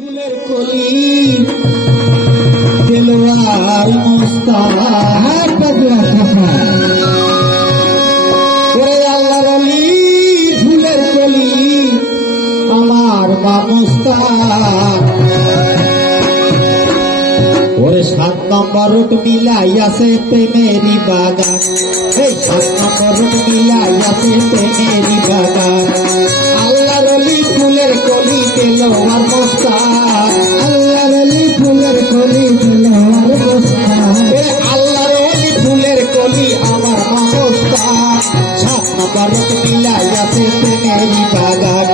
ফুলের কলি দেলোয়ার মুস্তাক ওরে আল্লাহর ওলি ফুলের কলি আমার বা মুস্তাক ওরে 7 নম্বর রুট মিলাইয়াছে প্রেমেরি বাগান এই 7 নম্বর রুট মিলাইয়াছে প্রেমেরি বাগান আল্লাহর ওলি ফুলের কলি দেলোয়ার মুস্তাক আল্লাহর ওলি ফুলের কলি দেলোয়ার মুস্তাক আল্লাহর ওলি ফুলের কলি আমার মুস্তাক 7 নম্বর রুট মিলাইয়াছে প্রেমেরি বাগান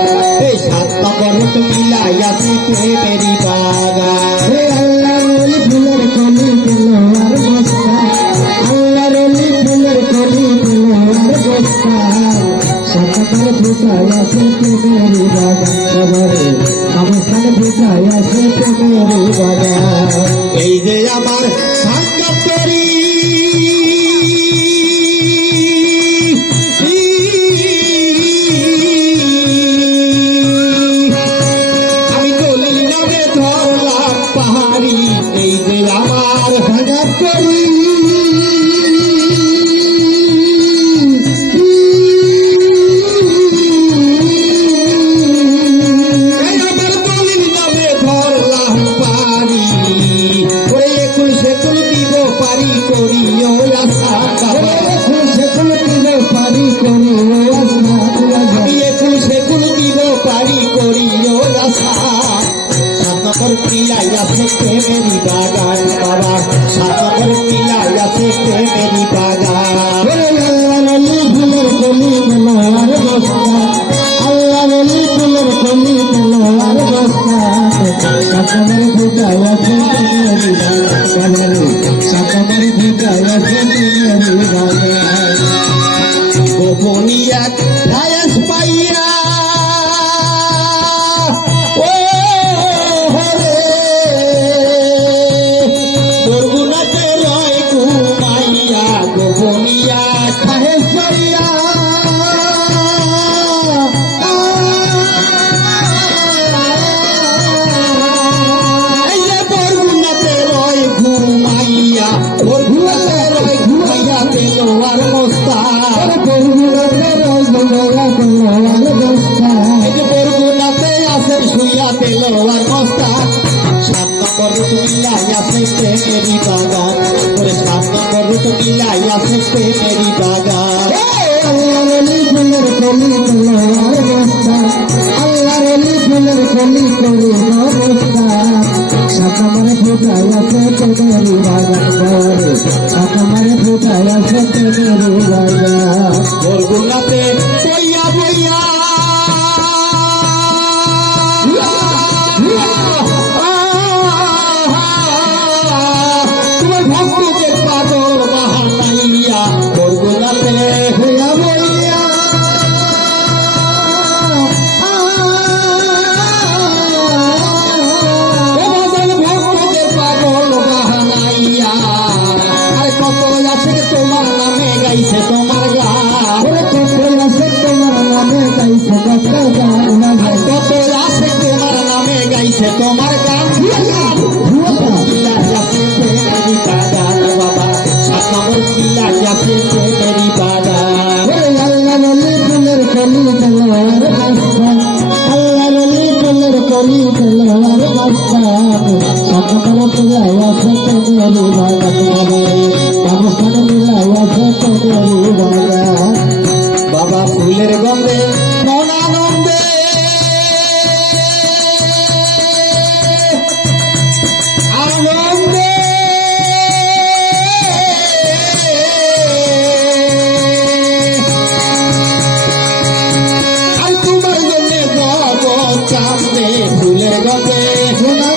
এই 7 নম্বর রুট মিলাইয়াছে প্রেমেরি বাগান আল্লাহর ওলি ফুলের কলি দেলোয়ার মুস্তাক আল্লাহর ওলি ফুলের কলি দেলোয়ার মুস্তাক সাতটার ফুটাইয়াছে প্রেমেরি বাগান আমার ফুটাইয়াছে প্রেমেরি বাগান এই যে আমার সাঙ্গাতেরি আমি দলিল নামে ধরলাম পাহাড়ি এই যে আমার সাঙ্গাতেরি প্রেমেরি বাগান বাবা 7 নম্বর মিলাইয়াছে প্রেমেরি বাগান আল্লাহর ওলি ফুলের কলি দেলোয়ার মুস্তাক আল্লাহর ওলি ফুলের কলি দেলোয়ার মুস্তাক 7 নম্বর ফুটাইয়াছে প্রেমেরি বাগান 7 নম্বর ফুটাইয়াছে প্রেমেরি বাগান গোপনীয় রায়াস পাইয়া দেলোয়ার মুস্তাক 7 নম্বর রুট মিলাইয়াছে প্রেমেরি বাগান ওরে 7 নম্বর রুট মিলাইয়াছে প্রেমেরি বাগান আল্লাহর ওলি ফুলের কলি দেলোয়ার মুস্তাক আল্লাহর ওলি ফুলের কলি দেলোয়ার মুস্তাক 7 নম্বরে ফুটাইয়াছে প্রেমেরি বাগান 7 নম্বরে ফুটাইয়াছে প্রেমেরি বাগান বরগুনাতে বইয়া বইয়া তোমার ভক্তদের পাগল বাহানাইয়া বরগুনাতে হইয়া বইয়া ভক্তদের পাগল বাহানাইয়া আর কত আছে তোমার নামে গাইছে তোমার গান কত আছে তোমার নামে গাইছে কত আছে তোমার নামে গাইছে তোমার গান বাবা 7 নম্বর মিলাইয়াছে প্রেমেরি বাগান আল্লাহর ওলি ফুলের কলি দেলোয়ার মুস্তাক আল্লাহর ওলি ফুলের কলি দেলোয়ার মুস্তাক 7 নম্বর মিলাইয়াছে প্রেমেরি বাগান মিলাইয়াছে প্রেমেরি বাগান বাবা ফুলের গন্ধে মনানন্দে আনন্দে আর তোমার জন্য জগৎ কাঁদে ফুলের গন্ধে তোমার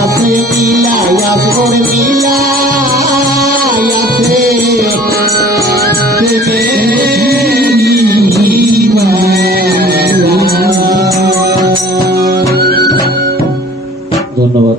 আছে মিলায়াসর মিলায়াসে ধন্যবাদ।